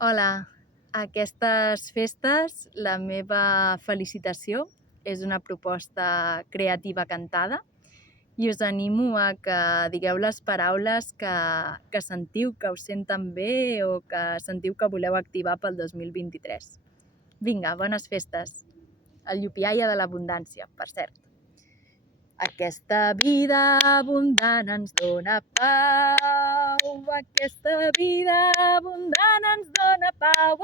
Hola, aquestes festes la meva felicitació és una proposta creativa cantada i us animo a que digueu les paraules que sentiu, que us senten bé o que sentiu que voleu activar pel 2023. Vinga, bones festes! El llupiaia de l'abundància, per cert. Aquesta vida abundant ens dóna pau, aquesta vida abundant ens dóna pau,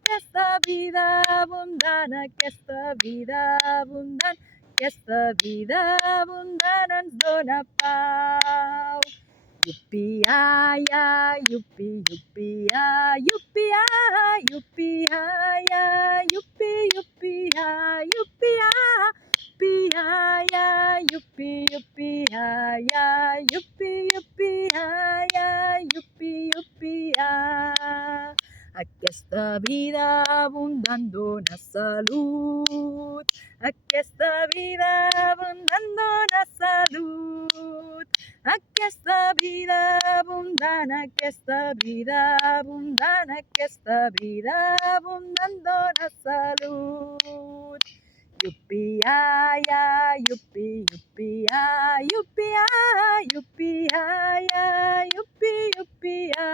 aquesta vida abundant, aquesta vida abundant, aquesta vida abundant ens dóna pau. Yupi-ya-ya, yupi, yupi-ya, yupi-ya, yupi-ya-ya, yupi, yupi-ya, yupi-ya. Yupi-ya-ya, yupi, yupi-ya-ya, yupi, yupi-ya-ya, yupi, yupi-ya. Aquesta vida abundant dóna salut, aquesta vida abundant dóna salut, aquesta vida abundant, aquesta vida abundant, aquesta vida abundant dóna salut. Yupi-ya-ya, yupi, yupi-ya, yupi-ya, yupi-ya-ya, yupi, yupi-ya.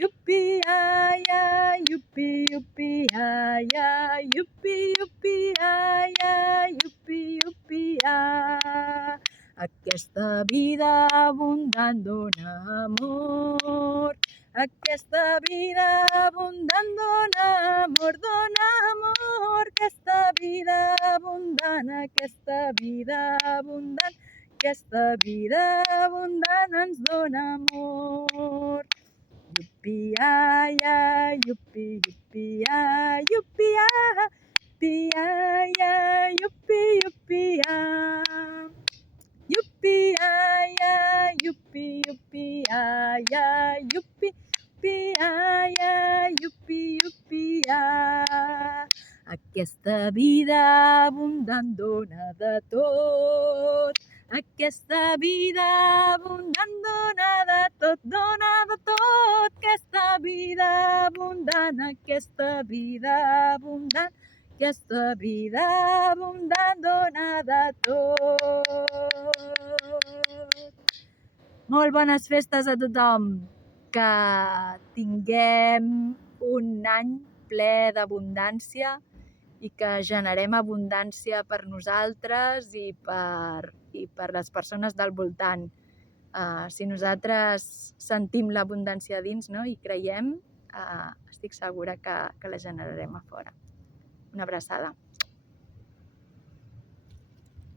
Yupi-ya-ya, yupi, yupi-ya-ya, yupi, yupi-ya-ya, yupi, yupi-ya. Aquesta vida abundant dóna amor, aquesta vida abundant dóna amor, dóna amor. Aquesta vida abundant, aquesta vida abundant, aquesta vida abundant ens dóna amor. Yupi-ya-ya, yupi, yupi-ya, yupi-ya, yupi-ya-ya, yupi, yupi-ya. Yupi-ya-ya, yupi, yupi-ya-ya, yupi, yupi-ya-ya, yupi, yupi-ya. Aquesta vida abundant dóna de tot. Aquesta vida abundant dóna de tot, dóna de tot. Aquesta vida abundant, aquesta vida abundant, aquesta vida abundant dóna de tot. Molt bones festes a tothom! Que tinguem un any ple d'abundància i que generem abundància per nosaltres i per les persones del voltant. Si nosaltres sentim l'abundància dins, no, i creiem, estic segura que la generarem a fora. Una abraçada.